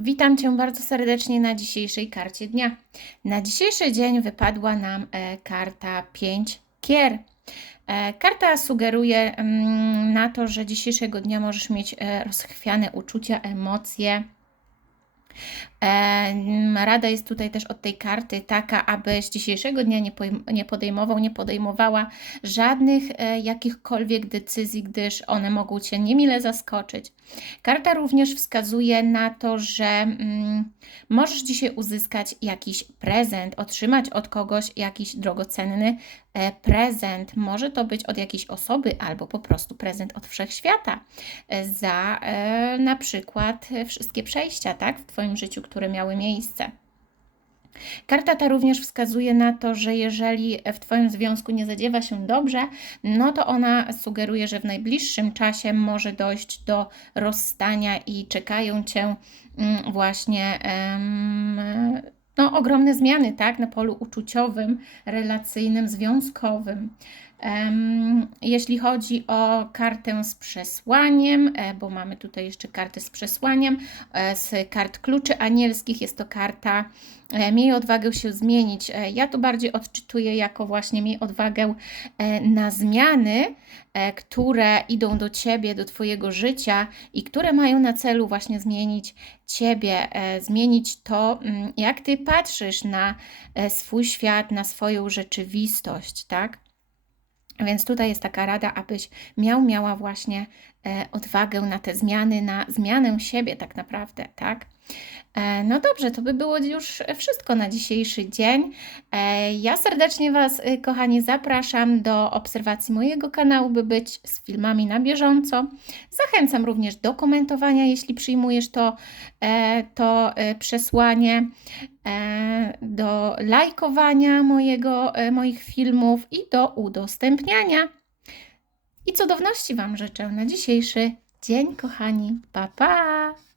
Witam Cię bardzo serdecznie na dzisiejszej karcie dnia. Na dzisiejszy dzień wypadła nam e, karta 5 kier. E, karta sugeruje mm, na to, że dzisiejszego dnia możesz mieć e, rozchwiane uczucia, emocje. E, Rada jest tutaj też od tej karty taka, abyś dzisiejszego dnia nie, podejmował, nie podejmowała żadnych e, jakichkolwiek decyzji, gdyż one mogą Cię niemile zaskoczyć. Karta również wskazuje na to, że mm, możesz dzisiaj uzyskać jakiś prezent, otrzymać od kogoś jakiś drogocenny e, prezent. Może to być od jakiejś osoby albo po prostu prezent od wszechświata za na przykład wszystkie przejścia tak, w Twoim życiu, które miały miejsce. Karta ta również wskazuje na to, że jeżeli w Twoim związku nie zadziewa się dobrze, no to ona sugeruje, że w najbliższym czasie może dojść do rozstania i czekają Cię mm, właśnie no, ogromne zmiany tak, na polu uczuciowym, relacyjnym, związkowym. Jeśli chodzi o kartę z przesłaniem, e, bo mamy tutaj jeszcze kartę z przesłaniem, e, z kart kluczy anielskich, jest to karta e, Miej odwagę się zmienić. Ja to bardziej odczytuję jako właśnie miej odwagę na zmiany, które idą do Ciebie, do Twojego życia i które mają na celu właśnie zmienić Ciebie, zmienić to, mm, jak Ty patrzysz na e, swój świat, na swoją rzeczywistość, tak? Więc tutaj jest taka rada, abyś miał, miała właśnie odwagę na te zmiany, na zmianę siebie tak naprawdę, tak? E, no dobrze, to by było już wszystko na dzisiejszy dzień. E, ja serdecznie Was, y, kochani, zapraszam do obserwacji mojego kanału, by być z filmami na bieżąco. Zachęcam również do komentowania, jeśli przyjmujesz to, e, to e, przesłanie e, do lajkowania mojego, e, moich filmów i do udostępniania. I cudowności Wam życzę na dzisiejszy dzień, kochani. Pa, pa!